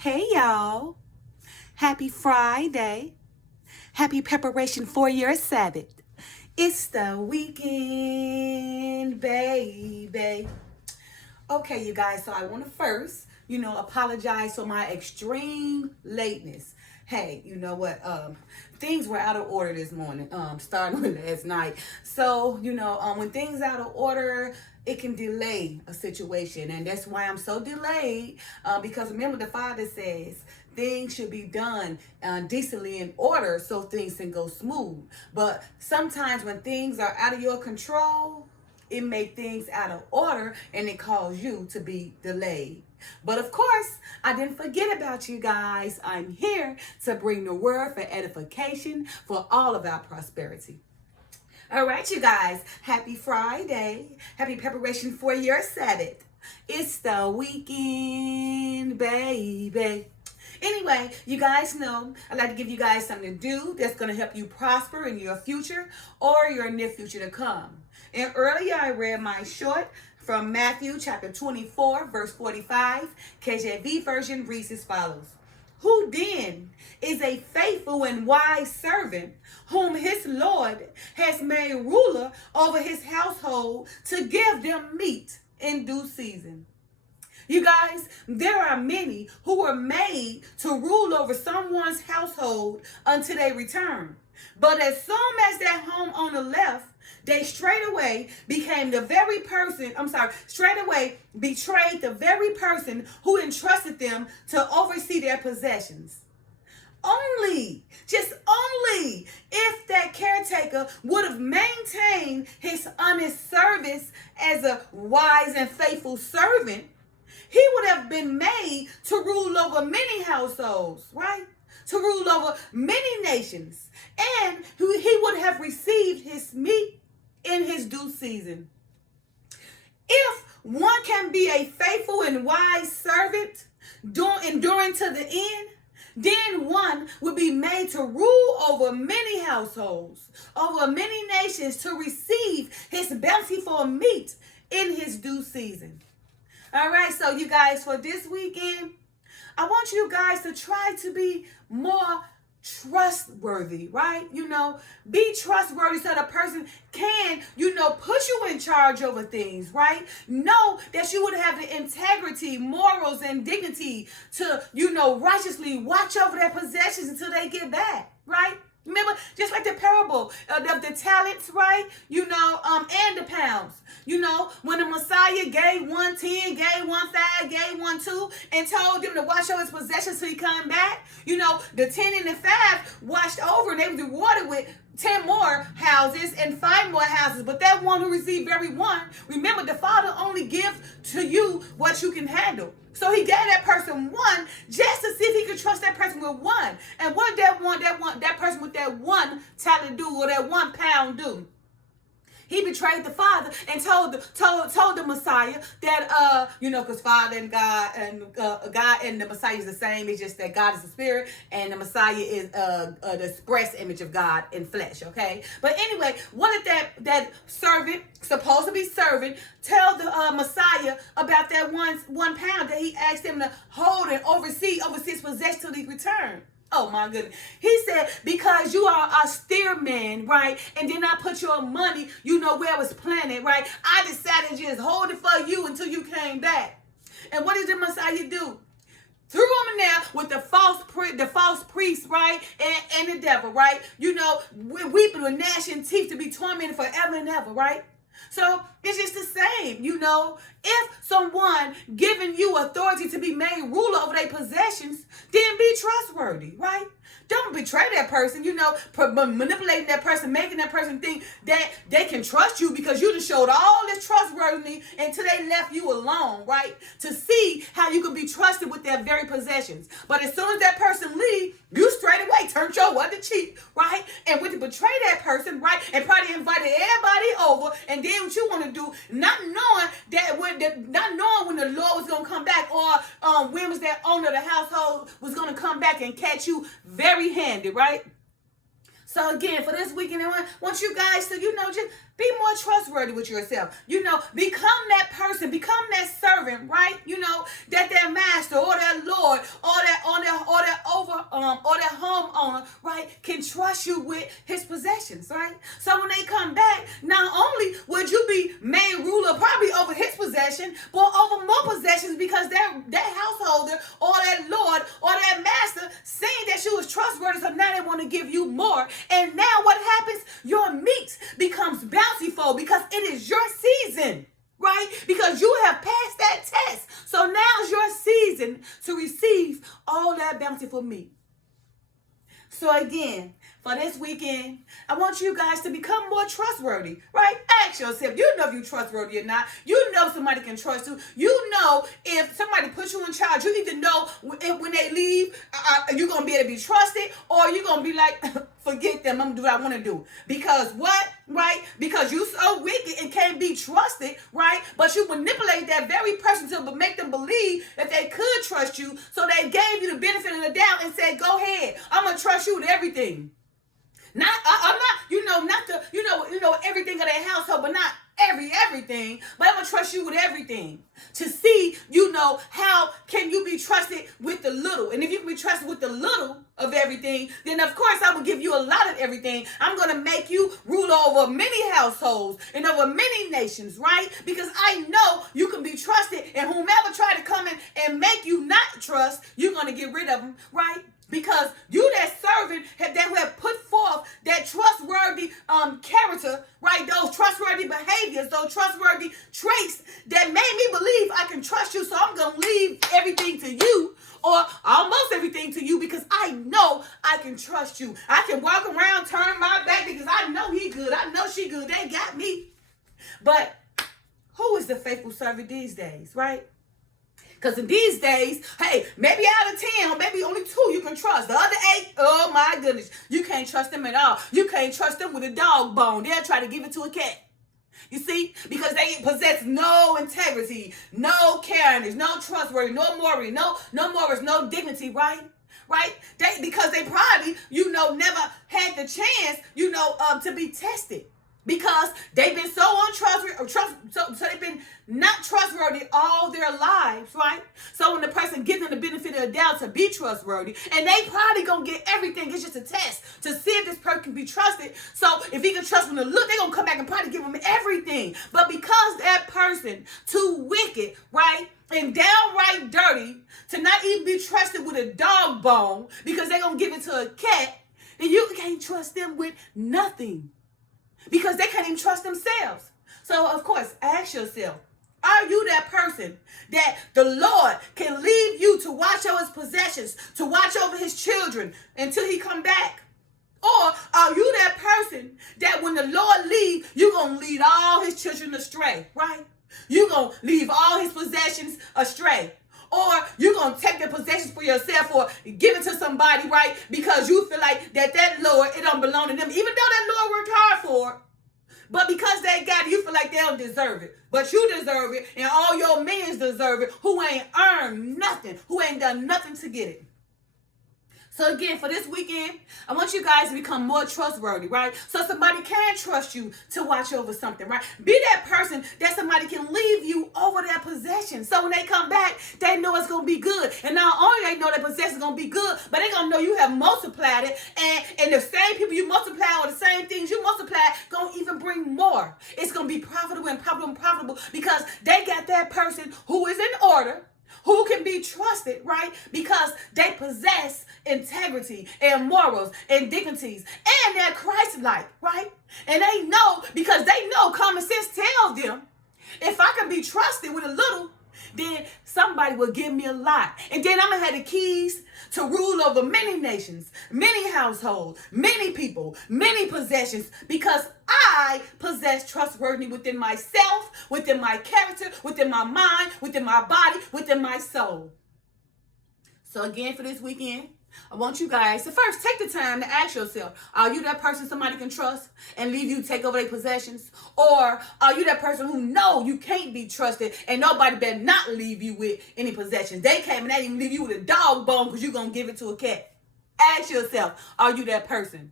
Hey y'all. Happy Friday. Happy preparation for your Sabbath. It's the weekend, baby. Okay, you guys, so I want to first, apologize for my extreme lateness. Hey, you know what? Things were out of order this morning, starting with last night. So, when things out of order, it can delay a situation. And that's why I'm so delayed. Because remember, the Father says things should be done decently in order so things can go smooth. But sometimes when things are out of your control, it make things out of order and it cause you to be delayed. But of course, I didn't forget about you guys. I'm here to bring the word for edification for all of our prosperity. All right, you guys, happy Friday. Happy preparation for your Sabbath. It's the weekend, baby. Anyway, you guys know I'd like to give you guys something to do that's going to help you prosper in your future or your near future to come. And earlier I read my short from Matthew chapter 24, verse 45. KJV version reads as follows. Who then is a faithful and wise servant whom his Lord has made ruler over his household to give them meat in due season? You guys, there are many who were made to rule over someone's household until they return. But as soon as that homeowner left, they straightaway betrayed the very person who entrusted them to oversee their possessions. Just only if that caretaker would have maintained his honest service as a wise and faithful servant, he would have been made to rule over many households, right? To rule over many nations. And he would have received his meat in his due season. If one can be a faithful and wise servant, enduring to the end, then one will be made to rule over many households, over many nations, to receive his bountiful meat in his due season. All right, so you guys, for this weekend, I want you guys to try to be more trustworthy, right? Be trustworthy so the person can, put you in charge over things, right? Know that you would have the integrity, morals, and dignity to, righteously watch over their possessions until they get back, right? Remember, just like the parable of the talents, right? And the pounds. When the Messiah gave 1 10, gave 1 5, gave 1 2, and told them to watch over his possessions till he come back, the 10 and the 5 watched over and they were rewarded with 10 more houses and 5 more houses. But that one who received every one, remember, the Father only gives to you what you can handle. So he gave that person 1 just to see if he could trust that person with 1. And what did that person with that 1 talent do, or that 1 pound do? He betrayed the Father and told the Messiah that because Father and God and the Messiah is the same. It's just that God is the Spirit and the Messiah is the express image of God in flesh. Okay, but anyway, what did that servant, supposed to be servant, tell the Messiah about that one pound that he asked him to hold and oversee his possession till he returned? Oh my goodness. He said, because you are a austere man, right? And did not put your money, where it was planted, right? I decided to just hold it for you until you came back. And what did the Messiah do? Threw him in there with the false priest, right? And the devil, right? Weeping with gnashing teeth to be tormented forever and ever, right? So it's just the same, if someone giving you authority to be made ruler over their possessions, then be trustworthy, right? Don't betray that person, manipulating that person, making that person think that they can trust you because you just showed all this trustworthiness until they left you alone, right? To see how you can be trusted with their very possessions. But as soon as that person leaves, you straight away turned your other cheek, right? And went to betray that person, right? And probably invited everybody over and did what you want to do, not knowing when the Lord was going to come back, or when was that owner of the household was going to come back and catch you very handed, right? So again, for this weekend, I want you guys to, just be more trustworthy with yourself. Become that person, become that servant, right? That master or that Lord or or that homeowner, right, can trust you with his possessions, right? So when they come back, not only would you be made ruler probably over his possession, but over more possessions, because that householder or that lord or that master seen that you was trustworthy, so now they want to give you more. And now what happens? Your meat becomes bountiful because it is your season. Right? Because you have passed that test. So now's your season to receive all that bountiful meat. So again, for this weekend, I want you guys to become more trustworthy, right? Ask yourself, you know if you're trustworthy or not. You know if somebody can trust you. You know if somebody puts you in charge. You need to know if, when they leave, you're going to be able to be trusted, or you're going to be like, forget them, I'm going to do what I want to do. Because what? Right? Because you so wicked and can't be trusted, right? But you manipulate that very person to make them believe that they could trust you. So they gave you the benefit of the doubt and said, go ahead, I'm going to trust you with everything. Not, I'm not, not the, everything of their household, but not everything. But I'm going to trust you with everything to see, how can you be trusted with the little. And if you can be trusted with the little of everything, then of course I will give you a lot of everything. I'm going to make you rule over many households and over many nations, right? Because I know you can be trusted, and whomever try to come in and make you not trust, you're going to get rid of them, right? Because you, that servant, that have put forth that trustworthy character, right? Those trustworthy behaviors, those trustworthy traits that made me believe I can trust you. So I'm going to leave everything to you, or almost everything to you, because I know I can trust you. I can walk around, turn my back, because I know he good. I know she good. They got me. But who is the faithful servant these days, right? Because in these days, hey, maybe out of 10, or maybe only 2 you can trust. The other 8, oh my goodness, you can't trust them at all. You can't trust them with a dog bone. They'll try to give it to a cat. You see? Because they possess no integrity, no careness, no trustworthy, no morality, no morals, no dignity, right? Right? Because they probably, never had the chance, to be tested. Because they've been so untrustworthy, so they've been not trustworthy all their lives, right? So when the person gives them the benefit of the doubt to be trustworthy, and they probably gonna get everything, it's just a test to see if this person can be trusted. So if he can trust them to look, they're gonna come back and probably give them everything. But because that person too wicked, right, and downright dirty to not even be trusted with a dog bone, because they're gonna give it to a cat, then you can't trust them with nothing. Because they can't even trust themselves. So, of course, ask yourself, are you that person that the Lord can leave you to watch over his possessions, to watch over his children until he come back? Or are you that person that when the Lord leaves, you're going to lead all his children astray, right? You're going to leave all his possessions astray. Or you're going to take the possessions for yourself or give it to somebody, right? Because you feel like that Lord, it don't belong to them. Even though that Lord worked hard for it. But because they got it, you feel like they don't deserve it. But you deserve it, and all your minions deserve it, who ain't earned nothing, who ain't done nothing to get it. So again, for this weekend, I want you guys to become more trustworthy, right? So somebody can trust you to watch over something, right? Be that person that somebody can leave you over their possession. So when they come back, they know it's going to be good. And not only they know their possession is going to be good, but they're going to know you have multiplied it. And the same people you multiply, or the same things you multiply, going to even bring more. It's going to be profitable and profitable because they got that person who is in order, who can be trusted, right? Because they possess integrity and morals and dignities, and they're Christ-like, right? And they know, because they know, common sense tells them, if I can be trusted with a little, then somebody will give me a lot. And then I'm going to have the keys to rule over many nations, many households, many people, many possessions, because I possess trustworthy within myself, within my character, within my mind, within my body, within my soul. So again, for this weekend, I want you guys to first take the time to ask yourself, are you that person somebody can trust and leave you to take over their possessions? Or are you that person who know you can't be trusted and nobody better not leave you with any possessions? They came and they didn't leave you with a dog bone because you're going to give it to a cat. Ask yourself, are you that person?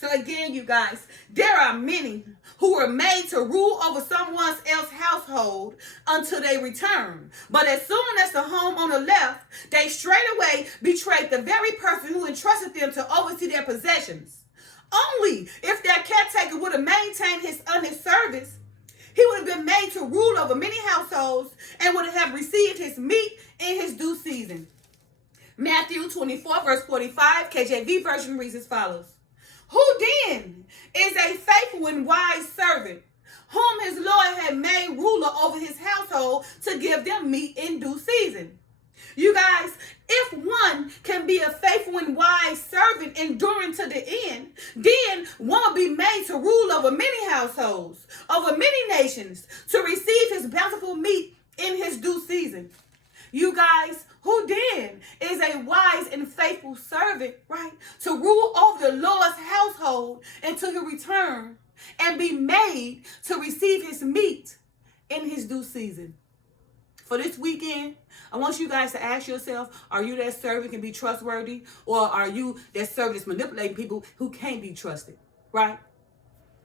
So again, you guys, there are many who were made to rule over someone else's household until they return. But as soon as the homeowner left, they straight away betrayed the very person who entrusted them to oversee their possessions. Only if that caretaker would have maintained his honest service, he would have been made to rule over many households and would have received his meat in his due season. Matthew 24, verse 45, KJV version reads as follows. Who then is a faithful and wise servant, whom his Lord had made ruler over his household to give them meat in due season? You guys, if one can be a faithful and wise servant enduring to the end, then one will be made to rule over many households, over many nations, to receive his bountiful meat in his due season. You guys, who then is a wise and faithful servant, right, to rule over the Lord's household until he return and be made to receive his meat in his due season? For this weekend, I want you guys to ask yourself, are you that servant can be trustworthy, or are you that servant that's manipulating people who can't be trusted, right?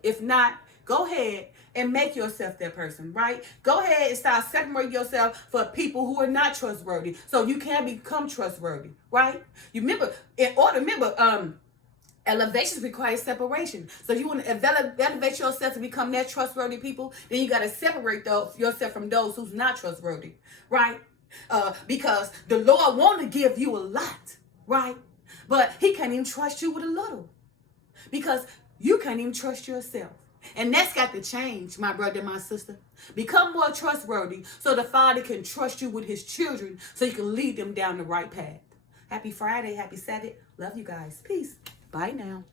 If not, go ahead and make yourself that person, right? Go ahead and start separating yourself for people who are not trustworthy so you can become trustworthy, right? You remember, elevations require separation. So if you want to elevate yourself to become that trustworthy people, then you got to separate yourself from those who's not trustworthy, right? Because the Lord want to give you a lot, right? But he can't even trust you with a little because you can't even trust yourself. And that's got to change, my brother, my sister. Become more trustworthy so the Father can trust you with his children so you can lead them down the right path. Happy Friday. Happy Sabbath. Love you guys. Peace. Bye now.